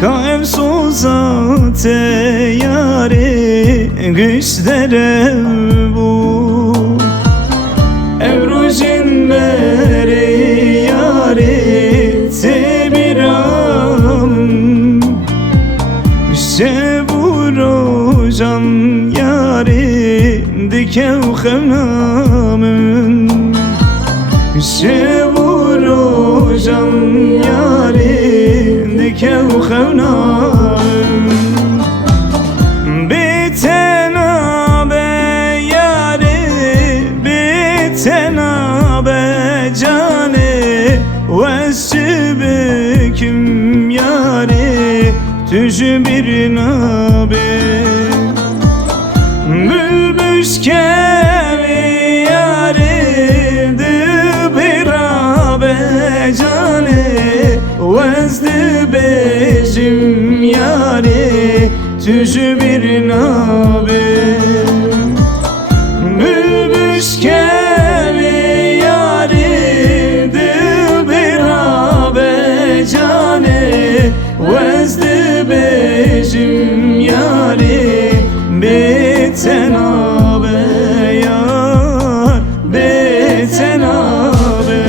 Kaev sozate yari güçlere bu Evrojin beri yari tebiram Şevurojan yari dikev xevnamın Şevurojan yari dikev xevnamın Bitena be yari bitena be cane Vesçibikim yari tüjü bir nabe Bülbüş kevi yari dıbirabe cane Vezdi bejim yari tüjü bir nabe Bülbüş kevi yari dıbirabe cane Vezdi bejim yari betenabe yar betenabe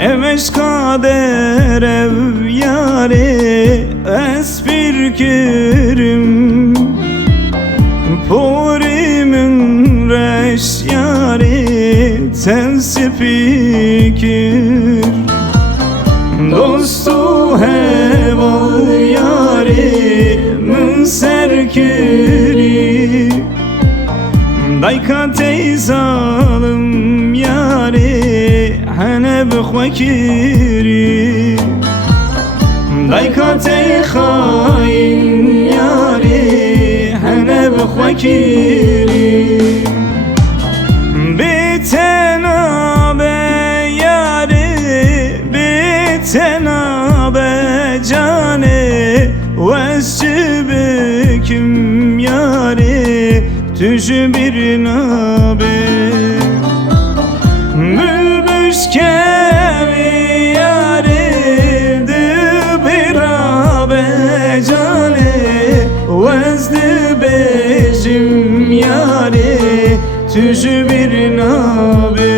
Emeş kader ev yari espir kirim Porimin reş yari tensi fikir Dostu heval yari min serkiri Dayka teyzalım yari hene bixwekiri Dayka tey xayin yari hene bixwekiri Bitena be yari bitena be cane Vesçibikim yari tüjü bir nabe Bülbüş kevi yari dıbirabe cane Vezdi bejim yari tüjü bir nabe